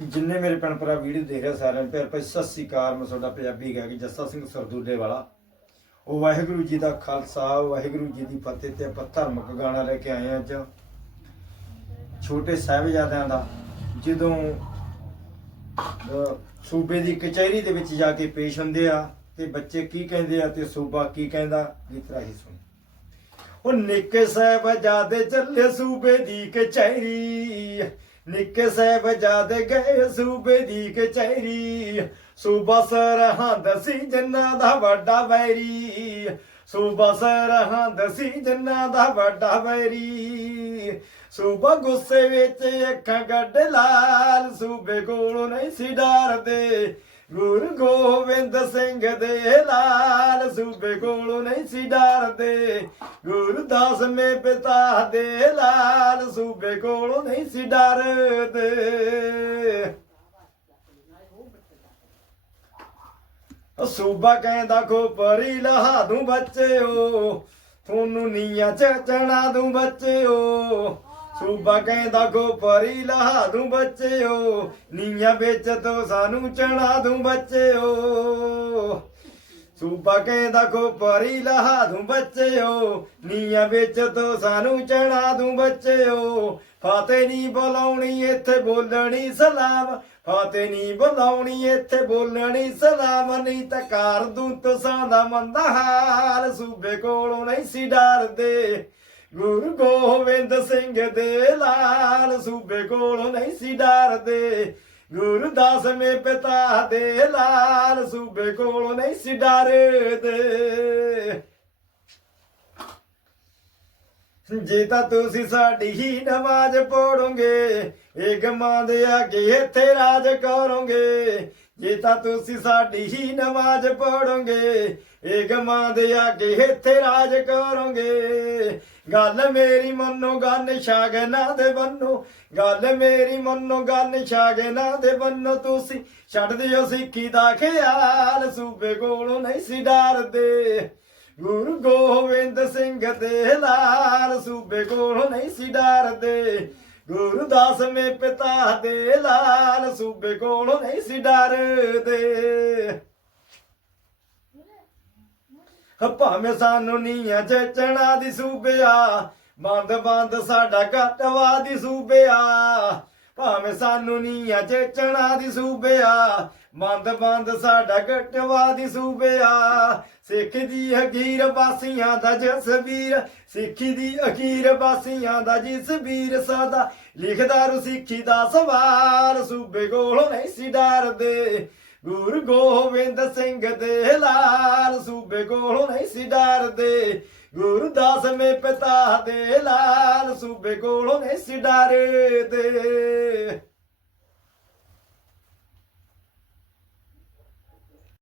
ਜਿੰਨੇ ਮੇਰੇ ਭੈਣ ਭਰਾ ਵੀਡੀਓ ਦੇਖ ਰਹੇ ਸਾਰਿਆਂ ਨੂੰ ਪਿਆਰ ਭਾਈ ਸਤਿ ਸ੍ਰੀ ਅਕਾਲ, ਮੈਂ ਤੁਹਾਡਾ ਪੰਜਾਬੀ ਗਾ ਜੱਸਾ ਸਿੰਘ ਸਰਦੂਲੇ ਵਾਲਾ। ਉਹ ਵਾਹਿਗੁਰੂ ਜੀ ਦਾ ਖਾਲਸਾ, ਵਾਹਿਗੁਰੂ ਜੀ ਦੀ ਫਤਿਹ ਤੇ ਆਪਾਂ ਧਾਰਮਿਕ ਗਾਣਾ ਲੈ ਕੇ ਆਏ ਅੱਜ। ਛੋਟੇ ਸਾਹਿਬਜ਼ਾਦਿਆਂ ਦਾ, ਜਦੋਂ ਸੂਬੇ ਦੀ ਕਚਹਿਰੀ ਦੇ ਵਿੱਚ ਜਾ ਕੇ ਪੇਸ਼ ਹੁੰਦੇ ਆ, ਤੇ ਬੱਚੇ ਕੀ ਕਹਿੰਦੇ ਆ ਤੇ ਸੂਬਾ ਕੀ ਕਹਿੰਦਾ, ਗੀਤ ਰਾਹੀਂ ਸੁਣ। ਉਹ ਨਿੱਕੇ ਸਾਹਿਬਜ਼ਾਦੇ ਚੱਲੇ ਸੂਬੇ ਦੀ ਕਚਹਿਰੀ ਨਿੱਕੇ ਸਾਹਿਬ ਜਾਦ ਗਏ ਸੂਬੇ ਦੀ ਕਚਹਿਰੀ। ਸੂਬਾ ਸਰਹੰਦ ਸੀ ਜਿੰਨਾ ਦਾ ਵੱਡਾ ਵੈਰੀ। ਸੂਬਾ ਸਰਹੰਦ ਸੀ ਜਿੰਨਾ ਦਾ ਵੱਡਾ ਵੈਰੀ। ਸੂਬਾ ਗੁੱਸੇ ਵਿੱਚ ਅੱਖਾਂ ਗੱਡ ਲਾਲ, ਸੂਬੇ ਕੋਲੋਂ ਨਹੀਂ ਸੀ ਡਰਦੇ। ਗੁਰੂ ਗੋਬਿੰਦ ਸਿੰਘ ਦੇ ਲਾਲ ਸੂਬੇ ਕੋਲੋਂ ਨਹੀਂ ਸੀ ਡਰਦੇ। ਗੁਰੂ ਦਸਵੇਂ ਪਿਤਾ ਦੇ ਲਾਲ ਸੂਬੇ ਕੋਲੋਂ ਨਹੀਂ ਸੀ ਡਰਦੇ। ਸੂਬਾ ਕਹਿੰਦਾ, ਖੋਪਰੀ ਲਹਾ ਦੂੰ ਬੱਚਿਓ, ਤੁਹਾਨੂੰ ਨੀਆਂ ਚ ਚਣਾ ਦੂੰ ਬੱਚਿਓ। ਸੂਬਾ ਕਹਿੰਦਾ ਖੋਪਰੀ ਲਹਾ ਦੂੰ ਬੱਚਿਓ ਨੀਆਂ ਵਿੱਚ ਤੋਂ ਸਾਨੂੰ ਚਣਾ ਦੂੰ ਬੱਚਿਓ। ਸੂਬਾ ਕਹਿੰਦਾ ਖੋਪਰੀ ਲਹਾ ਦੂੰ ਬੱਚਿਓ ਨੀਆਂ ਵਿੱਚ ਤੋਂ ਸਾਨੂੰ ਚਣਾ ਦੂੰ ਬੱਚਿਓ। ਫਾਤੇ ਨਹੀਂ ਬੁਲਾਉਣੀ ਇੱਥੇ ਬੋਲਣੀ ਸਲਾਮ ਫਾਤੇ ਨਹੀਂ ਬੁਲਾਉਣੀ ਇੱਥੇ ਬੋਲਣੀ ਸਲਾਮ, ਨਹੀਂ ਤਾਂ ਕਰ ਦੂੰ ਤੁਸਾਂ ਦਾ ਮੰਦਾ ਹਾਲ ਸੂਬੇ ਕੋਲੋਂ ਨਹੀਂ ਸੀ ਡਰਦੇ। ਗੁਰੂ ਗੋਬਿੰਦ ਸਿੰਘ ਦੇ ਲਾਲ ਸੂਬੇ ਕੋਲੋਂ ਨਹੀਂ ਸੀ ਡਰਦੇ। ਗੁਰੂ ਦਸਵੇਂ ਪਿਤਾ ਦੇ ਲਾਲ ਸੂਬੇ ਕੋਲੋਂ ਨਹੀਂ ਸੀ ਡਰਦੇ। ਜੇ ਤਾਂ ਤੁਸੀਂ ਸਾਡੀ ਹੀ ਨਮਾਜ਼ ਪੜੋਗੇ ਇਹ ਗਮਾਂ ਦੇ ਅੱਗੇ ਇੱਥੇ ਰਾਜ ਕਰੋਗੇ। ਜੇ ਤਾਂ ਤੁਸੀਂ ਸਾਡੀ ਹੀ ਨਮਾਜ਼ ਪੜੋਗੇ ਇਹ ਗਮਾਂ ਦੇ ਅੱਗੇ ਇੱਥੇ ਰਾਜ ਕਰੋਗੇ। ਗੱਲ ਮੇਰੀ ਮੰਨੋ, ਗੱਲ ਸ਼ਾਗਨਾ ਦੇ ਬੰਨੋ। ਗੱਲ ਮੇਰੀ ਮੰਨੋ, ਗੱਲ ਸ਼ਾਗਨਾ ਦੇ ਬੰਨੋ। ਤੁਸੀਂ ਛੱਡ ਦਿਓ ਸਿੱਖੀ ਦਾ ਖਿਆਲ, ਸੂਬੇ ਕੋਲੋਂ ਨਹੀਂ ਸੀ ਡਰਦੇ। ਗੁਰੂ ਗੋਬਿੰਦ ਸਿੰਘ ਦੇ ਲਾਲ, ਸੂਬੇ ਕੋਲੋਂ ਨਹੀਂ ਸੀ ਡਰਦੇ। ਗੁਰੂ ਦਸਵੇਂ ਪਿਤਾ ਦੇ ਲਾਲ ਸੂਬੇ ਕੋਲੋਂ ਨਹੀਂ ਸੀ ਡਰਦੇ। ਭਾਵੇਂ ਸਾਨੂੰ ਨੀਆਂ ਚਚਣਾ ਦੀ ਸੂਬਿਆ ਬੰਦ ਬੰਦ ਸਾਡਾ ਘਟਵਾ ਦੀ ਸੂਬਿਆ ਭਾਵੇਂ ਸਾਨੂੰ ਨੀਆਂ ਚਚਣਾ ਦੀ ਸੂਬਿਆ ਬੰਦ ਬੰਦ ਸਾਡਾ ਘਟਵਾ ਦੀ ਸੂਬਿਆ ਸਿੱਖ ਦੀ ਅਖੀਰ ਬਾਸੀਆਂ ਦਾ ਜਸਵੀਰ ਸਿੱਖੀ ਦੀ ਅਖੀਰ ਬਾਸੀਆਂ ਦਾ ਜਿਸ ਵੀਰ ਲਿਖਦਾ ਰੂ ਦਾ ਸਵਾਲ, ਸੂਬੇ ਕੋਲੋਂ ਨਹੀਂ ਸੀ ਡਰਦੇ। ਗੁਰੂ ਗੋਬਿੰਦ ਸਿੰਘ ਦੇ ਲਾਲ, ਸੂਬੇ ਕੋਲੋਂ ਨਹੀਂ ਸੀ ਡਰਦੇ। ਗੁਰਦਾਸ ਮੇ ਪਿਤਾ ਦੇ ਲਾਲ, ਸੂਬੇ ਕੋਲੋਂ ਨਹੀਂ ਸੀ ਡਰਦੇ।